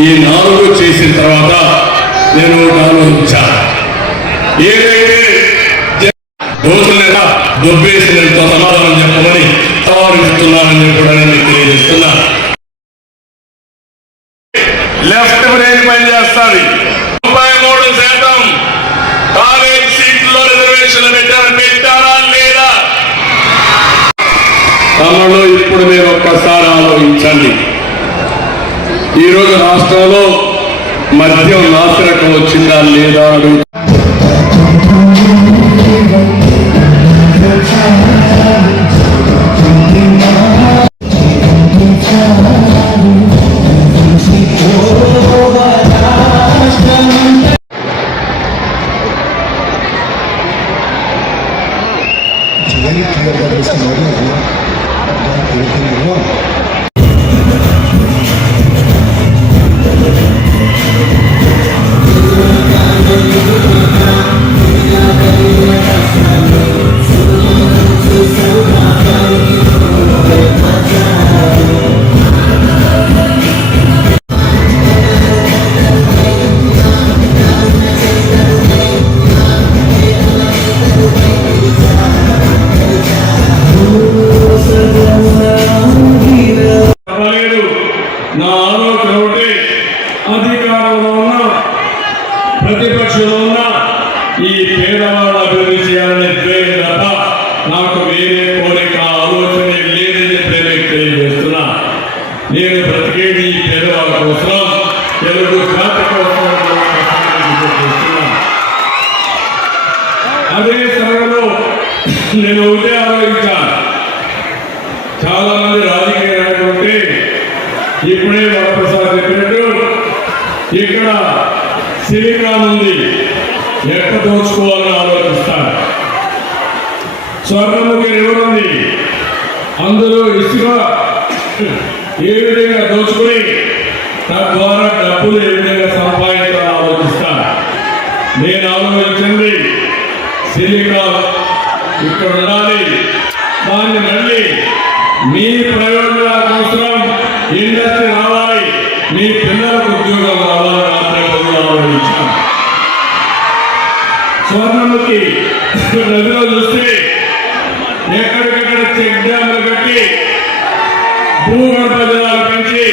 ఈ నాలుగు చేసిన తర్వాత నేను ఆలోచించాను ఏదైతే దోషులుగా దొబ్బేసినంత సమాధానం చెప్పమని సవాలు ఇస్తున్నానని కూడా తెలియజేస్తున్నా. లెఫ్ట్ బ్రెయిన్ పనిచేస్తుంది ముప్పై మూడు శాతం కాలేజ్ సీట్లో రిజర్వేషన్ పెట్టారు పెట్టారా లేదా? తమలో ఉంచండి ఈరోజు రాష్ట్రంలో మద్యం నాసిరకం వచ్చిందా లేదా అని ప్రతిపక్షంలో ఉన్న ఈ పేదవాళ్ళ అభివృద్ధి చేయాలనే పేరు తప్ప నాకు వేరే కోరిక ఆలోచన లేదని చెప్పి తెలియజేస్తున్నా. నేను బ్రతికేది ఈ పేదవాళ్ళ కోసం తెలుగు జాతి కోసం అదే సమయంలో నేను ఒకటే ఆలోచించాను. చాలా మంది రాజకీయ నాయకులు ఇప్పుడే వరప్రసాద్ చెప్పినట్టు ఇక్కడ శరీరం ఉంది ఎక్కడ దోచుకోవాలని ఆలోచిస్తారు. స్వర్ణముఖి రివర్ ఉంది అందులో ఇసుక ఏ విధంగా దోచుకుని తద్వారా డబ్బులు ఏ విధంగా సంపాదించాలని ఆలోచిస్తారు. నేను ఆలోచించింది సిలికాన్ ఇక్కడ ఉండాలి. దాన్ని మళ్ళీ మీ ప్రయోజనాల కోసం ఇండస్ట్రీ కొద్దిగా స్వర్ణముఖి నదిలో చూస్తే ఎక్కడికక్కడ చెక్ డ్యాములు కట్టి భూగర్భ జలాలు పెంచి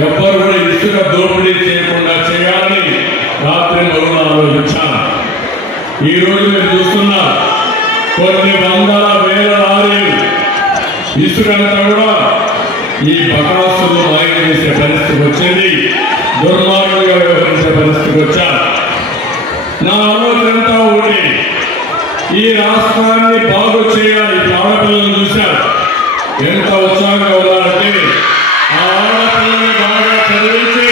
ఎవ్వరు కూడా ఇసుక దోపిడీ చేయకుండా చేయాలని రాత్రి మరుణ ఆలోచించాను ఈ రోజు మీరు చూస్తున్న కొన్ని వందల వేల లారీలు ఇసుకంతా కూడా ఈ బకాసులు మాయం చేసే పరిస్థితి వచ్చింది. దుర్మార్గులుగా వ్యవహరించే పరిస్థితికి వచ్చారు నా ఆలోచనంతా ఒకటి ఈ రాష్ట్రాన్ని బాగు చేయాలి ఇప్పుడు ఆడపిల్లలు చూశారు ఎంత ఉత్సాహంగా ఉన్నారంటే ఆ ఆడపిల్లని బాగా చదివించి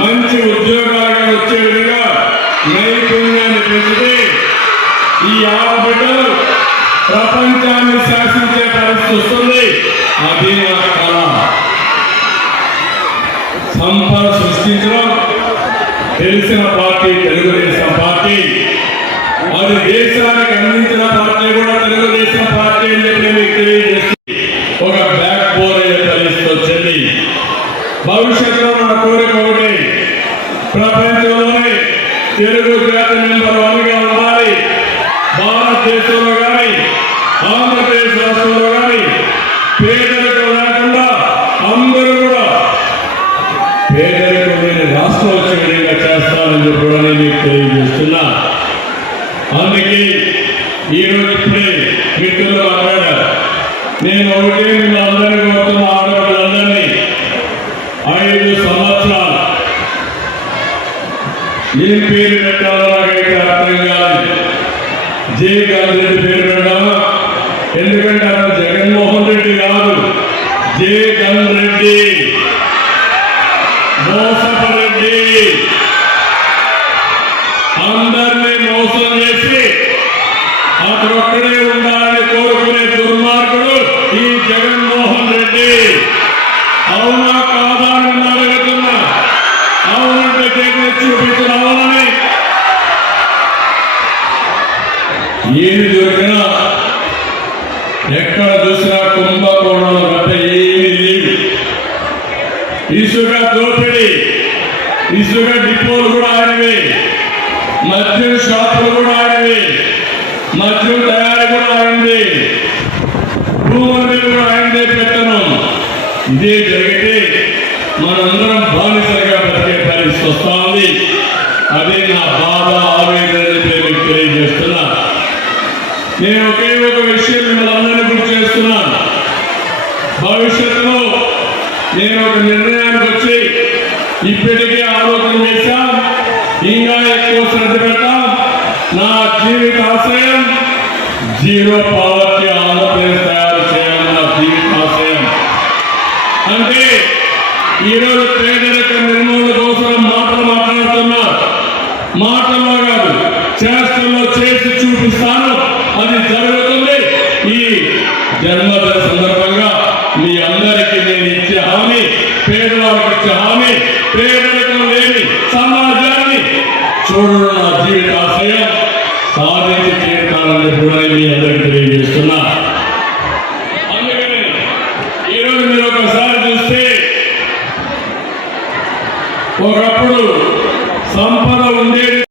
మంచి ఉద్యోగాలుగా వచ్చే విధంగా నైపుణ్యాన్ని పెంచితే ఈ ఆడబిడ్డలు ప్రపంచాన్ని శాసించే పరిస్థితి వస్తుంది. అది నా కళ. సంపద సృష్టించడం తెలిసిన పార్టీ తెలుగుదేశం పార్టీ. అది దేశానికి అందించిన పార్టీ కూడా తెలుగుదేశం పార్టీ అని చెప్పి మీకు తెలియజేసి ఒక బ్యాక్ బోర్ అయ్యే పరిస్థితి వచ్చింది. భవిష్యత్తులో మన కోరిక ఒకటి ప్రపంచంలోనే తెలుగు జాతి నెంబర్ వన్గా ఉండాలి భారతదేశంలో కానీ ఆంధ్రప్రదేశ్ రాష్ట్రంలో కానీ పేదరికం లేకుండా అందరూ కూడా పేదరికం లేని వచ్చే విధంగా చేస్తానని చెప్పి కూడా నేను మీకు తెలియజేస్తున్నా. అందుకే ఈరోజు ఇప్పుడే మిత్రులు అన్నాడారు నేను ఒకటే మిమ్మల్ని అందరినీ కోరుతున్న ఆడవాళ్ళందరినీ. ఐదు సంవత్సరాలు. ఏం పేరు పెట్టాలో నాకైతే అర్థం కాదు జే గాంధీ రెడ్డి పేరు పెట్టామా ఎందుకంటే అతను జగన్మోహన్ రెడ్డి కాదు. జే గన్ రెడ్డి. మోసం అందరినీ మోసం చేసి అతను ఉండాలని కోరుకునే దుర్మార్గుడు ఈ జగన్మోహన్ రెడ్డి. అవునా కాదా అని అడుగుతున్నా అవునంటే చేతులు చూపించిన ఏమి దొరికినా ఎక్కడ చూసినా కుంభకోణాలు అంటే ఏమి లేదు ఇసుక దోపిడీ ఇసుక డిపోలు కూడా ఆయనవి. మద్యం షాపులు కూడా ఆయనవి. మద్యం తయారు కూడా ఆయనది. భూముల కూడా ఆయనదే పెట్టను. ఇదే జరిగితే మనందరం బానిసలుగా బతికే పరిస్థితి వస్తా ఉంది అదే నా బాధ ఆవేదన తెలియజేస్తున్నా. నేను ఒకే ఒక విషయం మిమ్మల్ని అందరినీ గుర్తు చేస్తున్నాను. భవిష్యత్తులో నేను ఒక నిర్ణయానికి వచ్చి ఇప్పటికే ఆలోచన చేశాం. ఇంకా ఎక్కువ శ్రద్ధ పెట్టాం నా జీవిత ఆశయం జీరో పావర్టీ ఆంధ్రప్రదేశ్ తయారు చేయాలని నా జీవిత ఆశయం. అంటే ఈరోజు పేదరిక నిర్మూలన కోసం మాటలు మాట్లాడుతున్నా. మాటల్లో కాదు చేష్టల్లో చేసి చూపిస్తాను. అది జరుగుతుంది. ఈ జన్మదిన సందర్భంగా మీ అందరికీ করুন